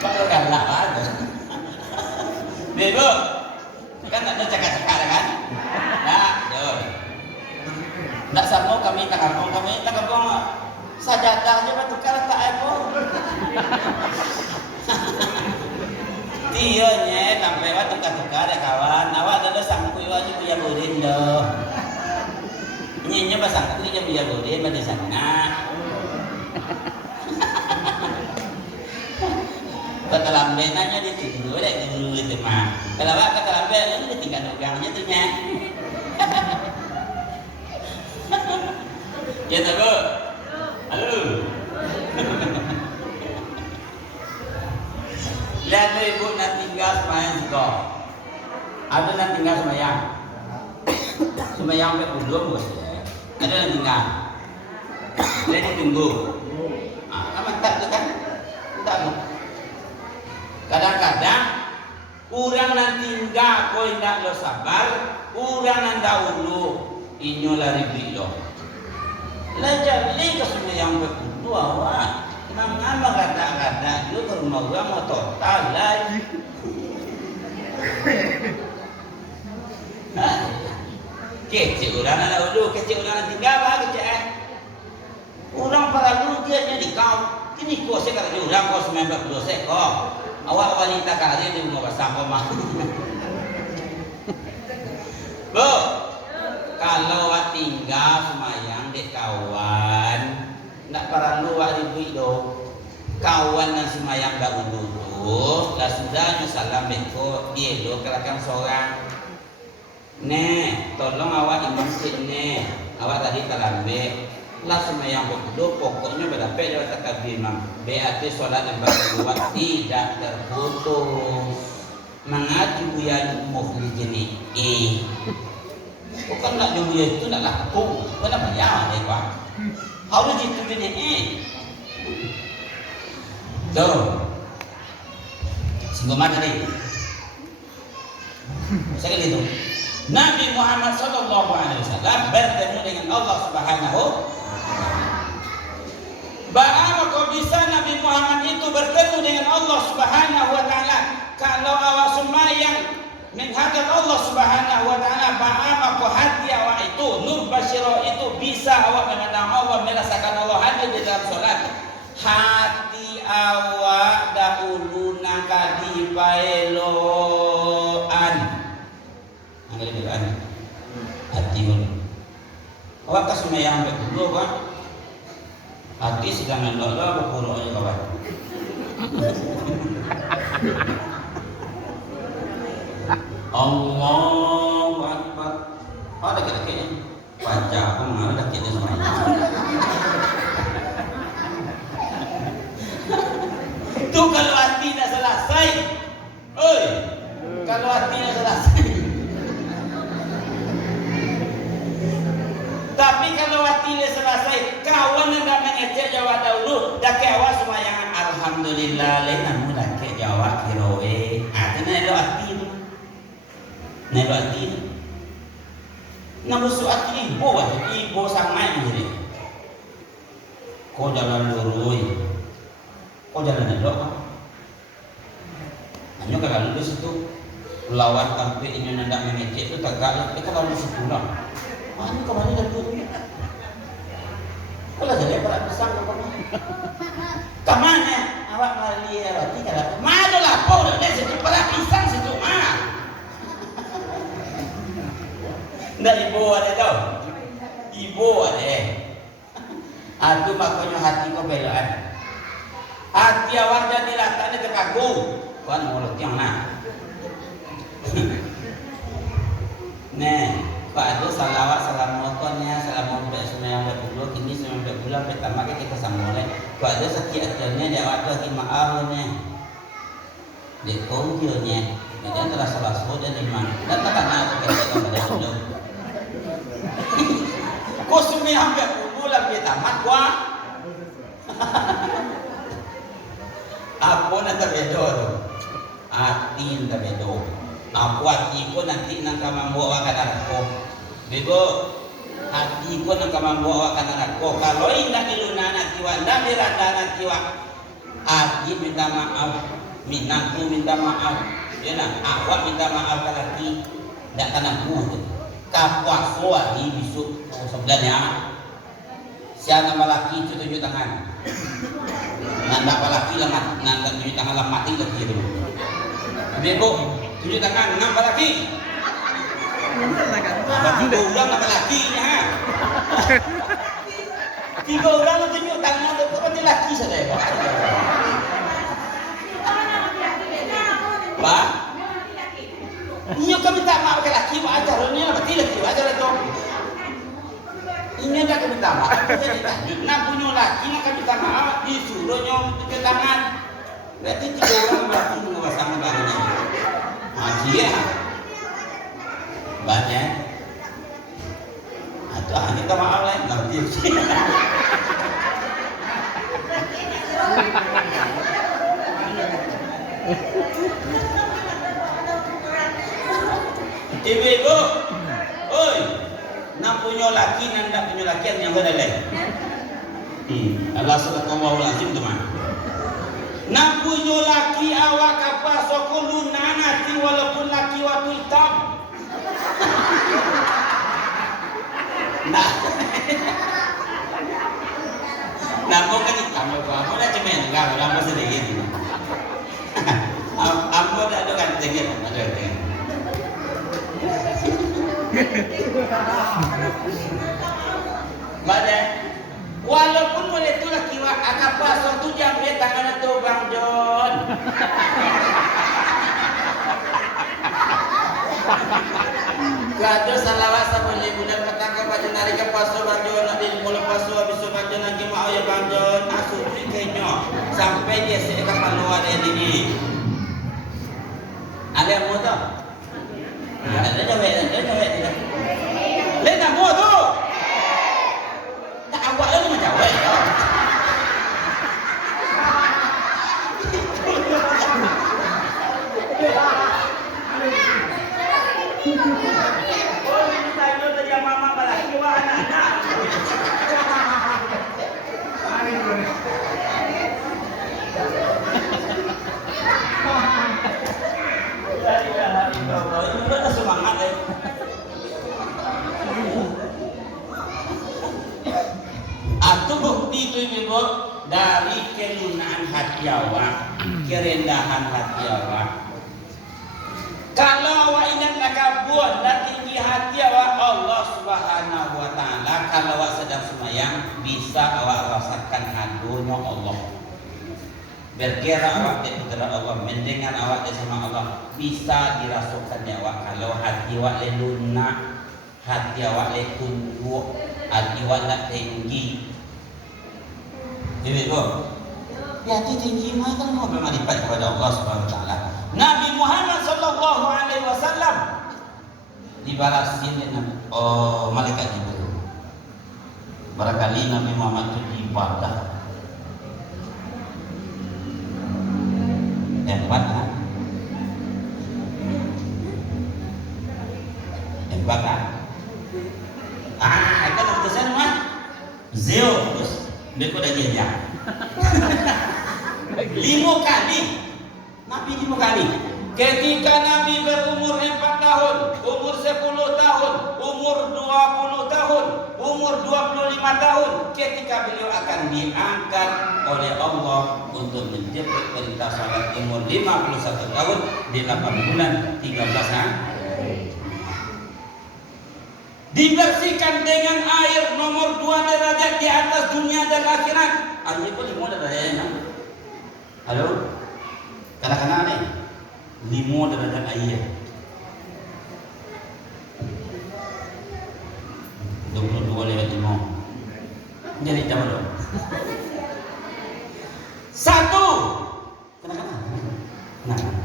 Kalau galak aja. Bebo, kan ada cakap-cakap kan? Nah, jom. Nak sama kami tak kampung sajadah aja batu kalau tak apa. Dia nye sampai waktu tukar ada kawan, awak ada sangkut aja punya bodin doh. Nyinya pas sangkut dia punya bodin pada sana. Kata lambe nanya dia dulu itu mah. Kalau awak kata lambe dia tinggal dogangnya tuh nya. Ya tahu. Halo. Lihat ibu nak tinggal semayang juga. Ada nak tinggal semayang. Semayang sampai belum bos. Ada nak tinggal. Dia ditunggu. Aman tak tu kan? Tak tu. Kadang-kadang orang nak tinggal kau tidak lo sabar, orang nak dahulu inyo lari bilo. Lajar li ke semayang betul awak. Mengapa kata-kata itu ke rumah gua mau total lagi. Kecil orang ada dulu, kecil orang tinggal apa kecil? Orang para dulu dia jadi kau. Kini kau sekarang dia orang kau 90 sekor. Awak wanita kali di rumah bersama mah. Bu, kalau awak tinggal semayang dek kawan. Nak perlu wak ribu itu kawan yang semayang dahulu tu lah sudahnya salam beko dia lo kelakan seorang tolong awak imam sini awak tadi talambe lah semayang dahulu pokoknya berapa dia takbir imam berarti solat yang berdua tidak terputus mengaji buyan mukhli jenis bukan nak dulu itu nak laku kenapa ya deh pak. Harus itu bini tuh singgung mana tadi saya itu Nabi Muhammad Sallallahu Alaihi Wasallam bertemu dengan Allah Subhanahu. Bagaimana kok bisa Nabi Muhammad itu bertemu dengan Allah Subhanahu Wa Taala kalau awak semayang menghadap Allah Subhanahu Wa Taala, bagaimana kok hati awak itu nur basyiro itu bisa awak mengenal Allah, merasakan Allah hadir di dalam solat. Hati awak dahulu nakadi paeloan. Angkat bilan. Hati dulu. Awak kesemayang dulu kan? Hati sedang mendoa berpura aja kawan. Allahu Akbar. Ada kira-kira baca apa mana dah kira semua. Tu kalau hati dah selesai. Oi. Kalau hati dah selesai. Tapi kalau hati dah selesai, kawan hendak mengecek jawab dahulu, dah ke awak semayang alhamdulillah lain dah ke jawab kiroe. Artinya itu hati tu. Naik hati nak busuk hati ibu sangat jadi kau jalan lurus kau jalan elok hanya kalau lulus itu lawan sampai ini hendak mengecek itu tegak kita kalau lulus pulang ini kemana dah tu kalau jadi para pisang kemana awak mali roti kalau mana lah kau dah situ para pisang situ mah. Ndak ibu ada tau. Ibu ada. Aku makanya hati kau belaan. Hati awak jadi latane terkaku. Kan mulut yang nak. Pak ada salawat salam motornya, salam motor semua yang berbulan kini semua berbulan pertama kita sambung. Pak ada setiap ajarnya dia ada lagi maafnya. Dia konjurnya. Dia antara salah dan iman. Dan tak nak kita pada dulu. Kau semua hampir bulan dia tamat wah. Apa nak terbedo? Hati nak terbedo. Aku hati ko nanti nang kamambuwa ka darako. Bibo, hati ko nang kamambuo ka anak ko kalau indah ilunana kiwa namirandana kiwa hati minta maaf minangku minta maaf ya nah awak minta maaf ke laki ndak tanah ku kapuaso hari besok sebenarnya siapa laki tunjuk tangan nanda laki lemah nanda tunjuk tangan lemah mati lagi itu bego tunjuk tangan nanda laki tiga orang laki nya tiga orang tunjuk tangan itu berarti laki saja Pak iya kami tak mau ke laki pak acaranya berarti laki ajar itu ini ada kami tak mau nak punya laki nak kami tak mau disuruh nyom ke tangan berarti tiga orang berarti menguasai tangannya masih ya banyak atau hanya tak maaf lah nanti ibu-ibu, oi, nak punya laki, nak punya laki yang mana lagi? Allah sallallahu alaihi teman. Nak punya laki awak apa sokulu nanati walaupun laki waktu hitam. Nah, nak kan hitam apa? Dah cemen, enggak, lama sedikit. Ambo dah ada kan sedikit, ada kan. Badan walaupun boleh tu laki wa akapa suatu jam dia tangan tu Bang John kado salawat sabun budak petaka pada narika pasu Bang John nanti mulai pasu habis Bang John lagi mau ya Bang John asupri kenyo sampai dia seekor keluar dari ini ada yang mau tahu? Ada cewek tidak. Lain tak mau tu. Tak awak lagi macam cewek. Oh, ini saya tadi mama balas kiwa anak-anak. Ini udah semangat ya. Atau bukti itu ibu dari kelunan hati awak, kerendahan hati awak. Kalau awak ingat nakabun dan tinggi hati awak Allah Subhanahu Wa Taala, kalau awak sedang semayang bisa awak rasakan hadunya Allah. Berkira awak di putra Allah, mendengar awak di sama Allah, bisa dirasukan awak kalau hati awak lunak, hati awak tunduk, hati awak tinggi. Jadi tu, hati tinggi mah kan mau bermanfaat kepada Allah Subhanahu Wa Taala. Nabi Muhammad Sallallahu Alaihi Wasallam dibarasin dengan malaikat Jibril. Barangkali Nabi Muhammad itu ibadah. Hebat kan? Hebat kan? Itu keputusan mah zero terus mereka dah jejak 5 kali Nabi 5 kali ketika Nabi berumur 4 tahun umur 10 tahun umur 20 tahun umur 25 tahun ketika beliau akan diangkat oleh Allah untuk menjadi perintah salat umur 51 tahun di 8 bulan 13 hari dibersihkan dengan air nomor 2 derajat di atas dunia dan akhirat. Air pun 5 derajat. Halo? Kadang-kadang nih 5 derajat air. 22 lewat 5. Jadi jam berapa? 1. Kadang-kadang. Nah.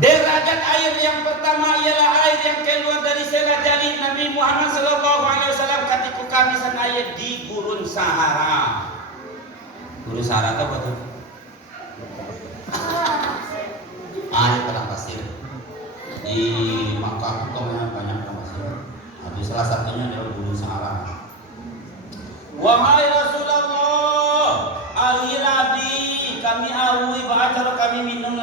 Derajat air yang pertama ialah air yang keluar dari sela jalin Nabi Muhammad Sallallahu Alaihi Wasallam ketika kehabisan air di Gurun Sahara. Gurun Sahara itu apa tuh? Air padang pasir. Di Makkah itu banyak padang pasir. Tapi salah satunya adalah Gurun Sahara. Wahai Rasulullah, akhir kami awi ba'acara kami minum